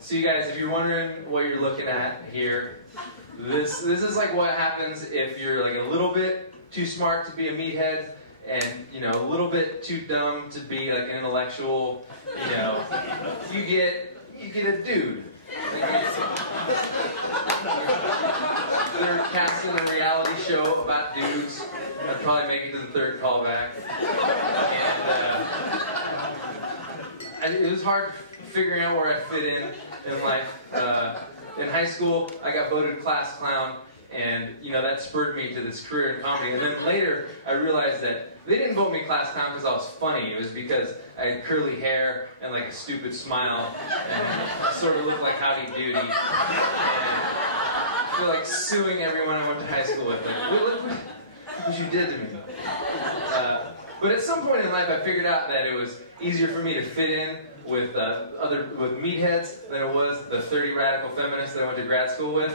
So you guys, if you're wondering what you're looking at here, this is like what happens if you're like a little bit too smart to be a meathead, and a little bit too dumb to be like an intellectual. You get a dude. They're casting a reality show about dudes. I'd probably make it to the third callback. And it was hard figuring out where I fit in life. In high school, I got voted class clown, and that spurred me to this career in comedy. And then later, I realized that they didn't vote me class clown because I was funny. It was because I had curly hair and like a stupid smile, and sort of looked like Howdy Doody. And I feel like suing everyone I went to high school with. Look what you did to me. But at some point in life, I figured out that it was easier for me to fit in with meatheads than it was the 30 radical feminists that I went to grad school with.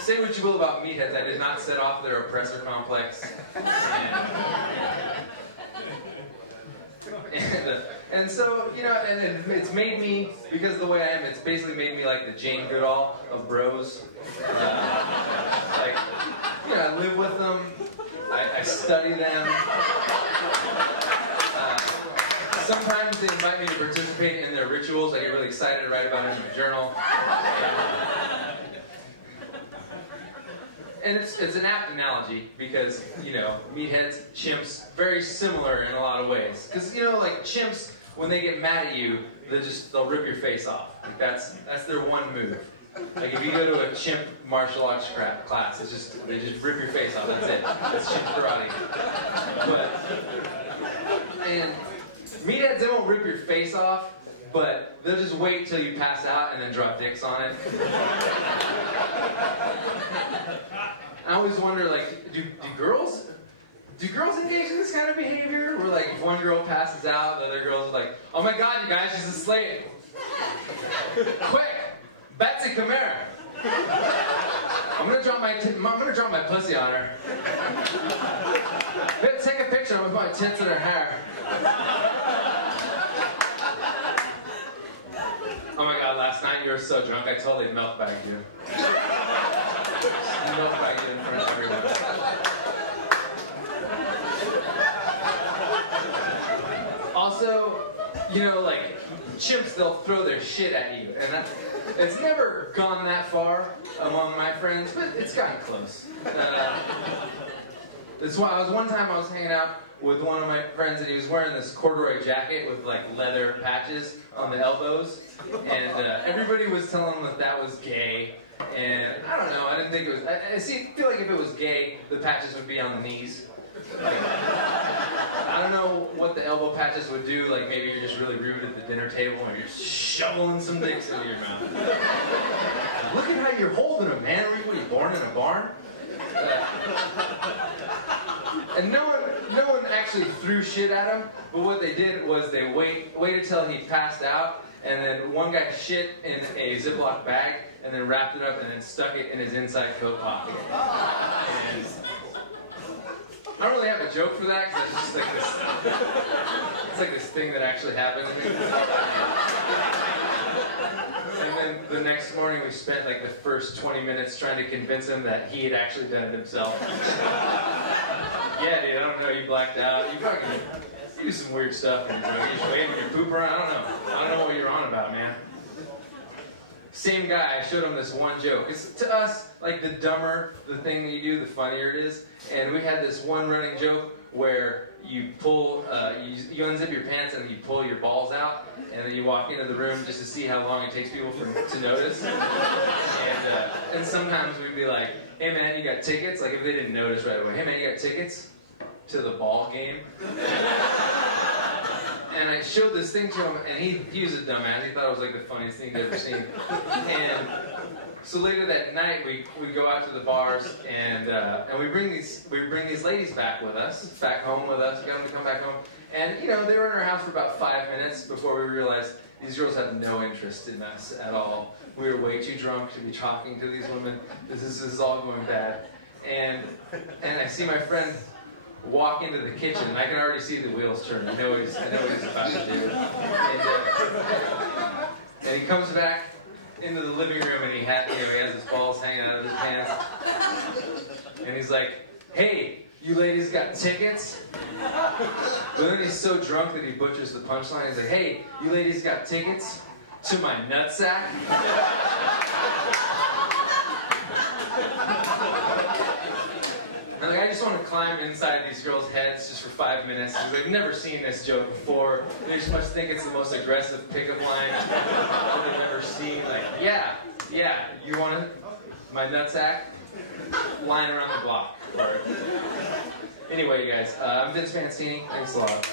Say what you will about meatheads, I did not set off their oppressor complex. And so, and it's made me, because of the way I am, it's basically made me like the Jane Goodall of Bros. I live with them, I study them. Sometimes they invite me to participate in their rituals. I get really excited to write about it in my journal. And it's an apt analogy because, meatheads, chimps, very similar in a lot of ways. Because, like chimps, when they get mad at you, they'll rip your face off. Like that's their one move. Like if you go to a chimp martial arts class, they just rip your face off. That's it. That's chimp karate. And meatheads, they won't rip your face off, but they'll just wait till you pass out and then draw dicks on it. I always wonder, like, do girls engage in this kind of behavior? Where, like, if one girl passes out, the other girl's like, "Oh my God, you guys, she's a slave! Quick, Betsy, come here! I'm gonna drop my pussy on her. Take a picture with my tits and her hair." Oh my God, last night you were so drunk, I totally milk-bagged you. Milk-bagged you in front of everyone. Also, like, chimps, they'll throw their shit at you. And it's never gone that far among my friends, but it's gotten close. That's why one time I was hanging out with one of my friends, and he was wearing this corduroy jacket with like leather patches on the elbows, and everybody was telling him that was gay. And I don't know, I didn't think it was. I feel like if it was gay, the patches would be on the knees. Like, I don't know what the elbow patches would do. Like maybe you're just really rude at the dinner table and you're shoveling some dicks into your mouth. Look at how you're holding them, man. Were you born in a barn? And no one actually threw shit at him, but what they did was they waited till he passed out, and then one guy shit in a Ziploc bag, and then wrapped it up, and then stuck it in his inside coat pocket. And I don't really have a joke for that, because it's just like this, it's like this thing that actually happened. And then the next morning we spent like the first 20 minutes trying to convince him that he had actually done it himself. Yeah, dude, I don't know, you blacked out. You fucking do some weird stuff when you're drunk. You just waving your poop around. I don't know what you're on about, man. Same guy, I showed him this one joke. It's, to us, like the dumber the thing that you do, the funnier it is. And we had this one running joke where you pull, you unzip your pants and you pull your balls out, and then you walk into the room just to see how long it takes people to notice. And sometimes we'd be like, "Hey man, you got tickets?" Like if they didn't notice right away. "Hey man, you got tickets to the ball game?" And I showed this thing to him, and he was a dumbass. He thought it was like the funniest thing he'd ever seen. And so later that night, we go out to the bars, and we bring these ladies back home with us. We got them to come back home, and they were in our house for about 5 minutes before we realized these girls had no interest in us at all. We were way too drunk to be talking to these women. This is all going bad. And I see my friend walk into the kitchen, and I can already see the wheels turning. I know what he's about to do. And he comes back into the living room, and he has his balls hanging out of his pants. And he's like, "Hey, you ladies got tickets?" But then he's so drunk that he butchers the punchline. He's like, "Hey, you ladies got tickets to my nutsack?" And like, I just want to climb inside these girls' heads just for 5 minutes because they've never seen this joke before. They just must think it's the most aggressive pickup line that they've ever seen. Like, yeah, you want it? My nutsack? Line around the block for it. Anyway, you guys, I'm Vince Mancini. Thanks a lot.